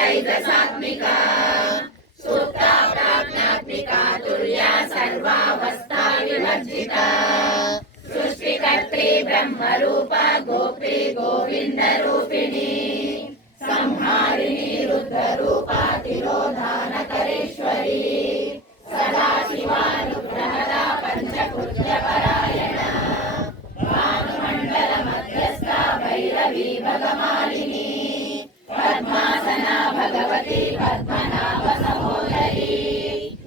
तैजसात्मिका सुप्ता प्राज्ञात्मिका तुर्या सर्वावस्था विवर्जिता सृष्टिकर्त्री ब्रह्मरूपा गोप्री गोविंद रूपिणी संहारिणी रुद्ररूपा तिरोधानकरेश्वरी सदाशिवानुग्रहदा पंचकृत्यपरायणा भानुमण्डल मध्यस्था भैरवी भगमालिनी पद्मासना भगवती पद्मनाभ सहोदरी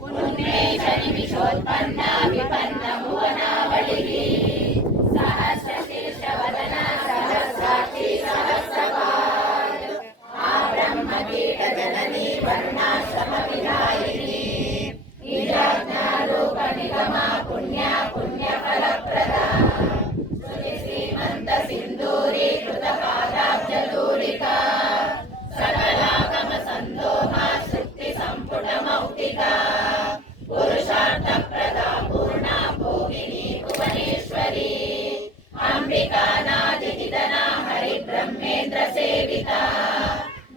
उन्मेष निमिषोत्पन्ना विपन्न भुवनावलिनी सहस्रशीर्षवदना सहस्राक्षी सहस्रपाद आब्रह्मकीट जननी वर्णाश्रम विधायिनी निजाज्ञारूप निगमा पुण्या पुण्यफलप्रदा श्रीमन्त सिन्दूरी कृतपादाब्जदूलिका सकलागम सन्दोहा श्रुति सम्पुट मौक्तिका पुरुषार्थप्रदा पूर्णा भोगिनी भुवनेश्वरी अंबिका नादिनिधना हरिब्रह्मेन्द्र सेविता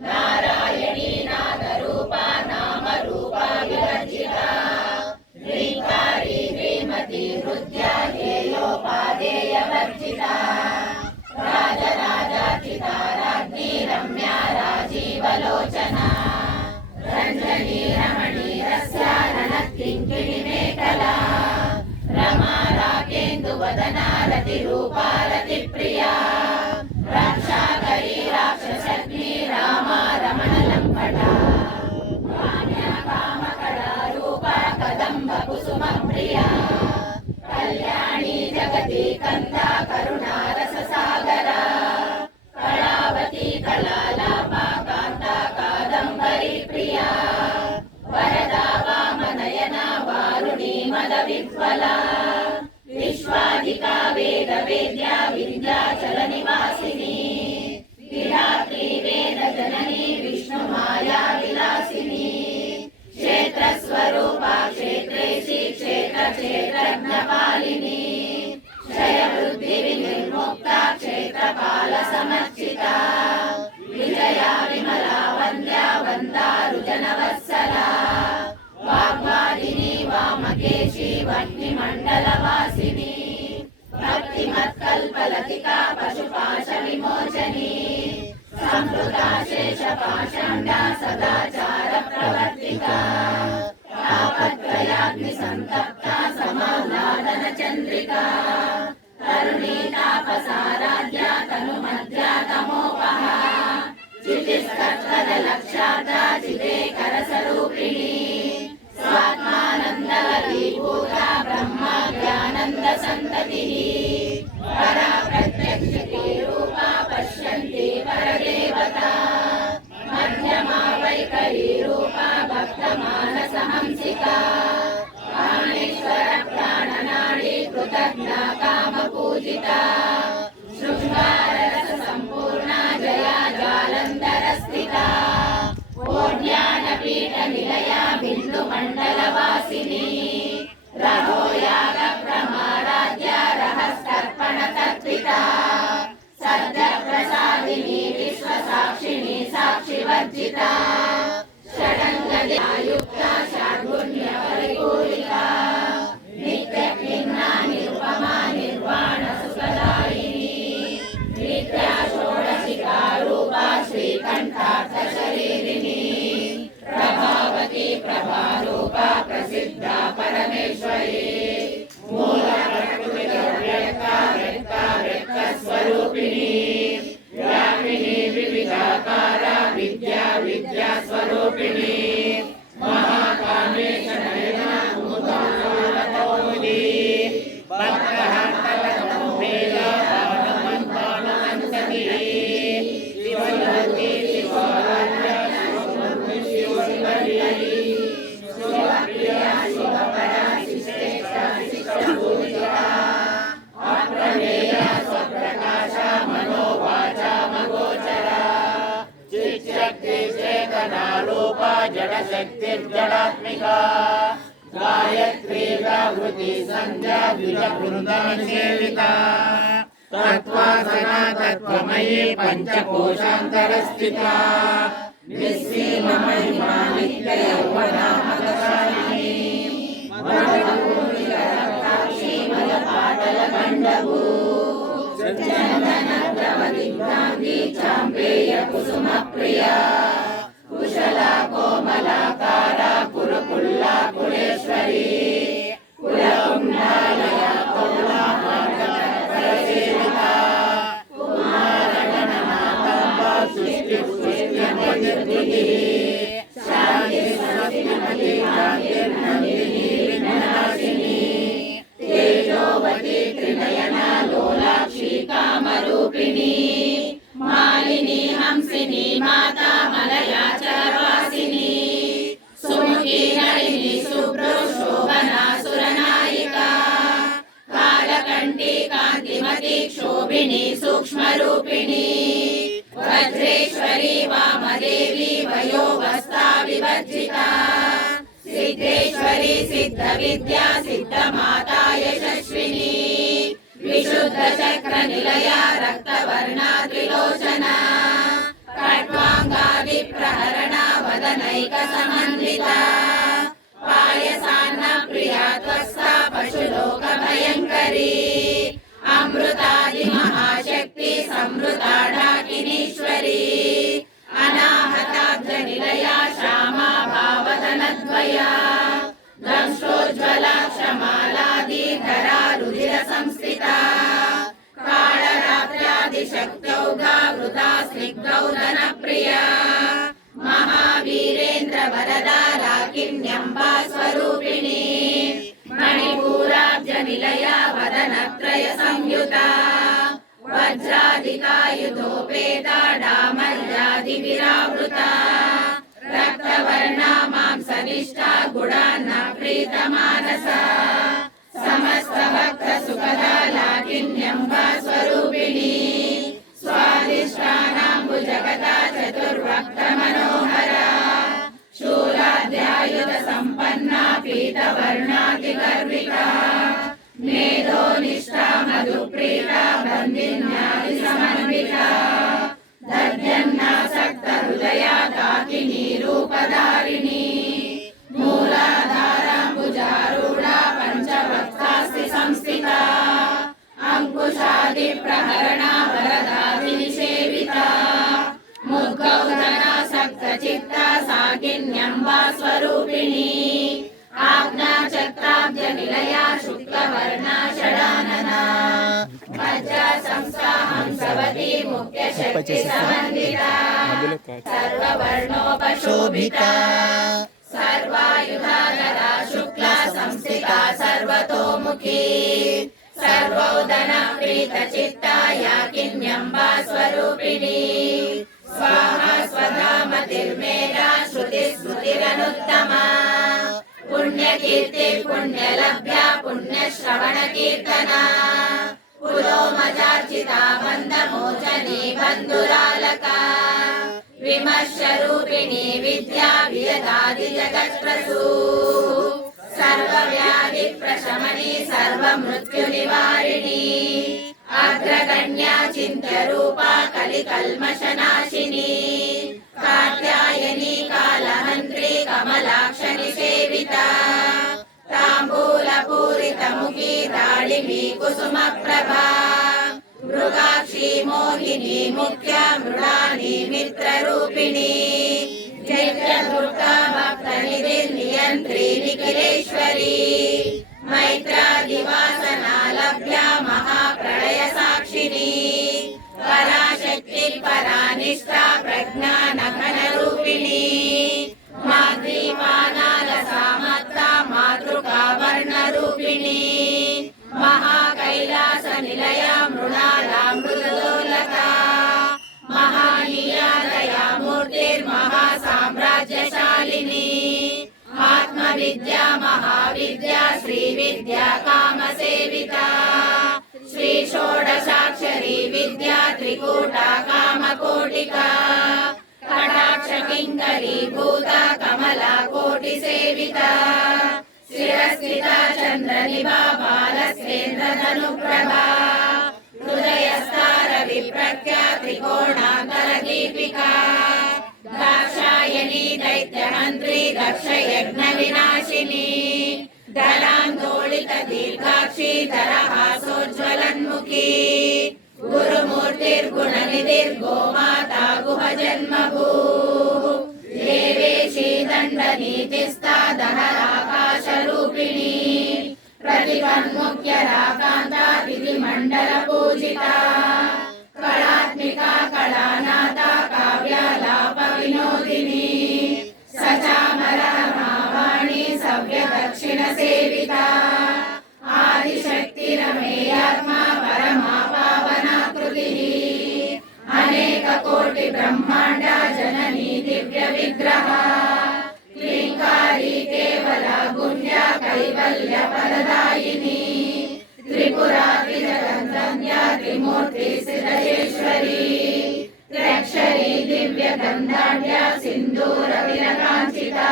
नारायणी नादरूपा नामरूपा विवर्जिता ह्रींकारी ह्रीमती हृद्या ध्येयोपादेयवर्जिता राजराजार्चिता राज्ञी रम्या राजीवलोचना रञ्जनी रमणी रस्या रणकिङ्किणी मेखला रमा राकेन्दुवदना रतिरूपा रतिप्रिया रक्षाकरी राक्षसग्नी रामा रमणलम्पटा काम्या कामकला रूपा कदम्ब कुसुमप्रिया कल्याणी जगती कंदा करुणा रससागरा कलावती कलालापा कांता कादम्बरी प्रिया वरदा वामनयना वारुणी मदविह्वला विश्वाधिका वेद वेद्या विंध्याचल निवासिनी विधात्री वेद जननी विष्णु माया विलासिनी क्षेत्र स्वरूपा क्षेत्रेशी क्षेत्र क्षेत्रज्ञपालिनी क्षय वृद्धि विनिर्मुक्ता क्षेत्रपाल समर्चिता विजया विमला वन्द्या वन्दारुजनवत्सला वाग्वादिनी वामकेशी वह्निमण्डलवासिनी भक्तिमत्कल्पलतिका पशुपाश विमोचनी संहृता शेषपाषण्डा सदाचार प्रवर्तिका तापत्रयाग्निसन्तप्ता समाह्लादन चन्द्रिका तरुणी तापसाराध्या तनुमध्या तमोपहा चितिस्तत्पदलक्षार्धा चिदेकरसरूपिणी स्वात्मानन्दवलीभूता ब्रह्माद्यानन्दसन्ततिः परा प्रत्यक्षिती रूपा पश्यन्ती परदेवता मध्यमा वैखरी रूपा भक्तमानसहंसिका कामेश्वर प्राणनाडी कृतज्ञा कामपूजिता शृङ्गाररस सम्पूर्णा जया जालन्धरस्थिता ज्ञानपीठनिलया बिन्दुमण्डलवासिनी रघोयागप्रमाराध्या रहस्तर्पणतत्त्विता सद्यप्रसादिनी विश्वसाक्षिणी साक्षिवर्जिता षडङ्गयुक्ता षड्गुण्यपरिपूरिता नित्यज्ञा निरुपमा निर्वाणसुखदायिनी नित्या षोडशिका रूपा श्रीकण्ठार्थशरीरिणी प्रभावती प्रभारूपा प्रसिद्धा परमेश्वरी मूलप्रकृतिव्यक्ताव्यक्तस्वरूपिणी व्यापिनी विविधाकारा विद्या विद्यास्वरूपिणी महाकामेश नयना मुदाकौमुदी भक्तहस्तकौमुदेया बाणमन्तानसती शिवयोगी शिवाराध्या शिवमूर्ति शिवसुन्दरी शिवप्रिया शिवपरा शिश्रेष्ठा शिष्टपूजिता अप्रमेया स्वप्रकाशा मनोवाचा मगोचरा चित्शक्ति चेतनारूपा जडशक्तिर्जडात्मिका गायत्री व्याहृति संध्या द्विजवृन्दासेविता तत्त्वासना तत्त्वमयी पंचकोशान्तरस्थिता निस्सी कुसुमप्रिया कुशला कोमलाकारा कुरुकुल्ला कुलेश्वरी कुलकुण्डालया कौलाहारसेविता कुमारगणनाथाम्बा सृष्टिपुष्टिर्निर्गुतिः शान्तिस्वस्तिमती कान्तिर्नन्दिनी विघ्ननाशिनी तेजोवती त्रिनयना लोलाक्षी कामरूपिणी मालिनी हंसिनी माता मलया चरवासिनी सुमुखी नलिनी शुभ्रो शोभना सुरनायिका कालकंठी कांतिमती क्षोभिनी सूक्ष्मरूपिणी वज्रेश्वरी वामदेवी वयोवस्था विवर्जिता सिद्धेश्वरी सिद्धविद्या सिद्धमाता यशस्विनी विशुद्ध चक्र निलया रक्तवर्णा त्रिलोचना खट्वांगादि प्रहरणा वदनैक समन्विता पायसान्न प्रिया त्वस्ता पशुलोक भयंकरी अमृतादि महाशक्ति समृता ढाकिनीश्वरी अनाहताब्ज निलया श्यामा भावधनद्वया दंशोज्ज्वला क्षमालादिधरा रुधिर संस्थिता कालरात्र्यादिशक्त्यौघा वृथा स्निग्धौदनप्रिया महावीरेन्द्र वरदा राकिन्यम्बा स्वरूपिणी मणिपूराब्ज निलया वदनत्रय संयुता वज्राधिकायुधोपेता डामर्यादिविरावृता रक्तवर्णा मांसनिष्ठा गुणान्न प्रीतमानसा समस्त भक्त सुखदा लाकिन्यम्बा स्वरूपिणी स्वादिष्टानाम्बुजगता चतुर्वक्त मनोहरा शूलाध्यायुध संपन्ना पीतवर्णातिगर्विता मेधोनिष्ठा मधुप्रीता बन्दिन्यादि समन्विता दध्यन्नासक्त हृदया काकिनी रूपधारिणी मूलाधाराम्बुजारूढा पञ्चवक्त्रास्ति संस्थिता अंकुशादि प्रहरणा वरदादिनिषेविता मुद्गौधनासक्त चित्ता साकिन्यम्बा स्वरूपिणी आज्ञाचक्राब्ज निलया शुक्लवर्णा षडानना मज्जा संस्था हंसवती मुख्यशक्ति समन्विता सर्ववर्णोपशोभिता सर्वायुधाधरा शुक्ला संस्थिता सर्वतोमुखी सर्वोदन प्रीतचित्ता याकिन्यम्बा स्वरूपिणी स्वाहा स्वधा मतिर्मेधा श्रुतिस्मृतिरनुत्तमा पुण्यकीर्ति पुण्यलभ्या पुण्यश्रवणकीर्तना पुलोमजार्चिता बन्धमोचनी बन्धुरालका विमर्शरूपिणी विद्या वियदादि जगत्प्रसू सर्वव्याधि प्रशमनी सर्वमृत्युनिवारिणी अग्रगण्या चिन्त्यरूपा कलिकल्मषनाशिनी कात्यायनी कालहन्त्री कमलाक्षनिसेविता ताम्बूलपूरितमुखी दाडिमी कुसुमप्रभा मृगाक्षी मोहिनी मुख्या मृडानी मित्ररूपिणी जयदुर्गा भक्तनिधिर्नियन्त्री निखिलेश्वरी मैत्रादिवासना लभ्या महाप्रलय साक्षिणी पराशक्ति परानिष्ठा प्रज्ञानघनरूपिणी माद्रीपानालसामत्ता मातृका वर्णरूपिणी महाकैलास निलया मृणालामृतदोलका महानीया दया मूर्तिर्महासाम्राज्यशालिनी आत्मविद्या महाविद्या श्रीविद्या कामसेविता श्री षोडशाक्षरी विद्या त्रिकूटा कामकोटिका कटाक्ष किङ्करी भूता कमला कोटिसेविता शिरस्थिता चन्द्रनिभा बालस्वेन्द्रधनुप्रभा हृदयस्था रविप्रख्या त्रिकोणान्तरदीपिका दाक्षायणी दैत्यहन्त्री दक्षयज्ञविनाशिनी दलान्दोलित दीर्घाक्षी दरहासोज्ज्वलन्मुखी गुरुमूर्ति मूर्तिर्गुणनिधिर्गो माता गुहजन्मभूः देवेशी दण्डनीतिस्था दहराकाशरूपिणी प्रतिपन्मुख्यराकान्ता तिथिमण्डलपूजिता कलात्मिका कलानाथा काव्यालापविनोदिनी सचामरमावाणी सव्यदक्षिणसेविता आदिशक्तिरमेयात्मा परमा पावनाकृतिः अनेककोटि ब्रह्माण्ड जननी दिव्यविग्रह क्लीङ्कारी केवला गुह्या कैवल्यपरदायिनी त्रिपुरात्रिजगन्धन्या त्रिमूर्ति सिद्धेश्वरी त्र्यक्षरी दिव्यगन्धाढ्या सिन्दूरविरकाञ्चिता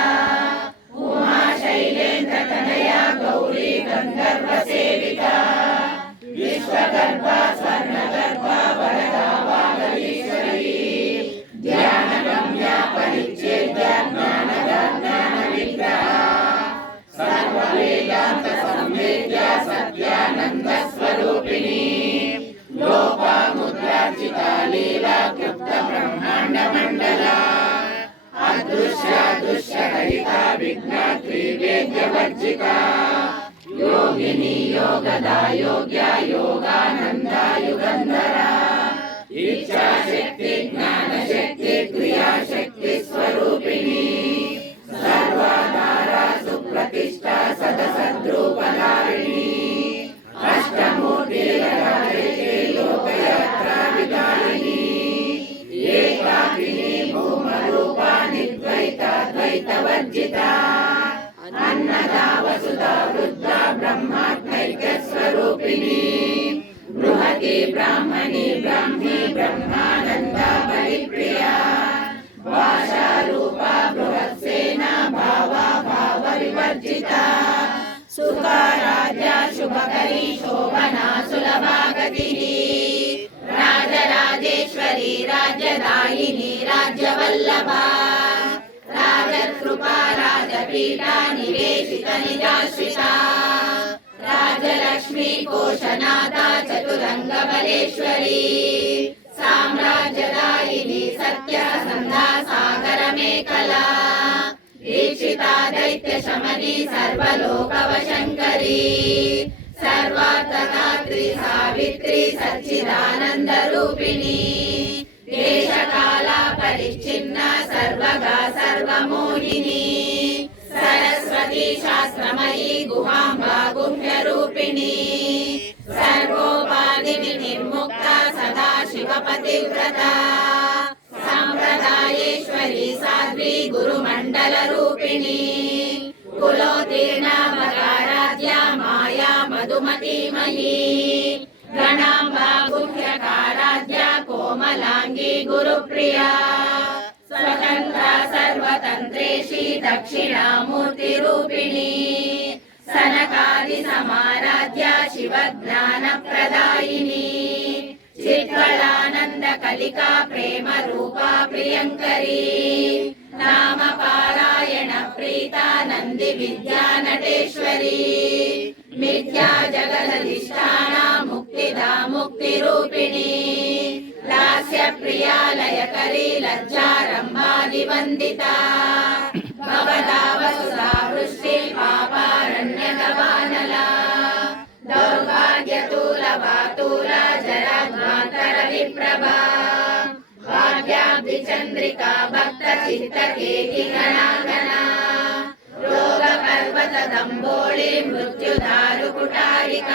उमा शैलेन्द्रतनया गौरी गन्धर्वसेविता विश्वगर्भा स्वर्णगर्भा वरदा वागलीश्वरी ध्यानगम्या परिच्छेद्या ज्ञानविग्रहा सर्ववेदान्त संवेद्या सत्यानन्दस्वरूपिणी लोपामुद्रार्चिता लीला क्लुप्त ब्रह्माण्डमण्डला अदृश्यादृश्यरहिता विघ्नात्री वेद्यवर्जिता योगिनी योगदा योग्या योगानन्दा युगन्धरा इच्छाशक्ति ज्ञानशक्ति क्रियाशक्ति स्वरूपिणी सर्वाधारा सुप्रतिष्ठा सदसद्रूपधारिणी अष्टमूर्तिरहरे लोकयात्रा विधारिणी एकाकिनी भूमरूपा निर्द्वैता द्वैतवर्जिता अन्नदा वसुधा वृद्धा ब्रह्मात्मैक्यस्वरूपिणी बृहती ब्राह्मणी ब्राह्मी ब्रह्मानन्दा बलिप्रिया भाषारूपा बृहत्सेना भावा भावविवर्जिता सुखाराध्या शुभकरी शोभना सुलभा गतिः राजराजेश्वरी राज्यदायिनी राज्यवल्लभा राजकृपा राजपीठा निवेशित निजाश्रिता राजलक्ष्मी कोशनाथा चतुरङ्गबलेश्वरी साम्राज्यदायिनी सत्यसन्धा सागरमेखला दीक्षिता दैत्यशमनी सर्वलोकवशङ्करी सर्वार्थदात्री सावित्री सच्चिदानन्दरूपिणी देशकाला परिच्छिन्ना सर्वगा सर्वमोहिनी सरस्वती शास्त्रमयी गुहाम्बा गुह्यरूपिणी सर्वोपाधिविनिर्मुक्ता सदा शिवपतिव्रता सम्प्रदायेश्वरी साध्वी गुरुमण्डलरूपिणी कुलोत्तीर्णा मकाराध्या माया मधुमतीमयी गणाम्बा गुह्यकाराध्या कोमलाङ्गी गुरुप्रिया स्वतन्त्रा सर्वतन्त्रेशी दक्षिणामूर्तिरूपिणी सनकादिसमाराध्या शिवज्ञानप्रदायिनी चित्कलानन्दकलिका प्रेमरूपा प्रियङ्करी नामपारायण प्रीता नन्दिविद्या नटेश्वरी मिथ्या जगदधिष्ठाना मुक्तिदा मुक्तिरूपिणी लास्यप्रिया लयकरी लज्जारम्भादिवन्दिता भवदा वसुधा वृष्टि पापारण्यगवानला दौर्भाग्यतूलवातूला जराध्वान्तरविप्रभा भाग्याब्धिचन्द्रिका भक्तचित्तकेकिगणा